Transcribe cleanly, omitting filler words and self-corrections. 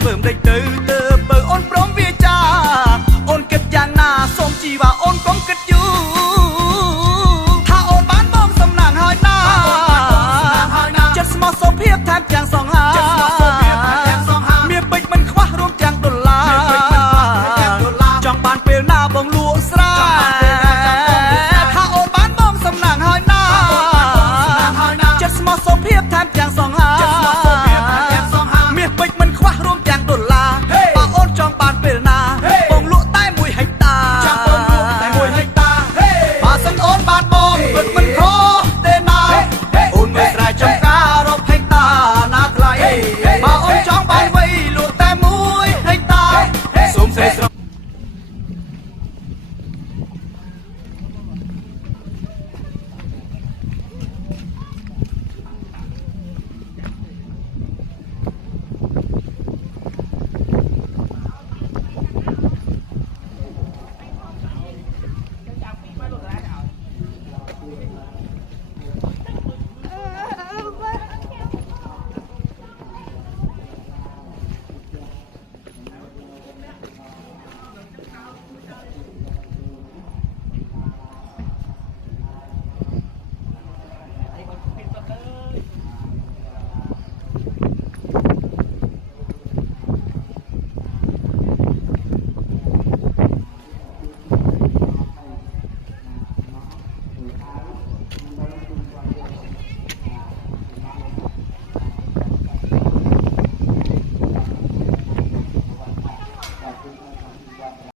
เพิ่มได้เติมเติมเปิดอ้นพร้อมเวียจ้าอ้นเก็บอย่างหน้าสมจีว่าอ้นก้องเก็บอยู่ถ้าอ้นบ้านบ้องสำนักหายหน้าจัดสมอสมเพียบแทบจางสองหาเมียปิดมันคว้ารวมจางดอลลาร์จองบานเปลหน้าบองลัวสระถ้าอ้นบ้านบ้องสำนักหายหน้าจัดสมอสมเพียบแทบจางสองหาเมียปิดมันคว้ารวมจางดอลลาร์ป้าอ้นจองบานเปลหน้าบองลัวใต้มวยให้ตาป้าสันอ้นบานบองเปิดมันคอเตนาอ้นไม่ตรายจำการบให้ตาหน้าไกลป้าอ้นจองบานไว้ลัวแต่มวยให้ตาสมเสส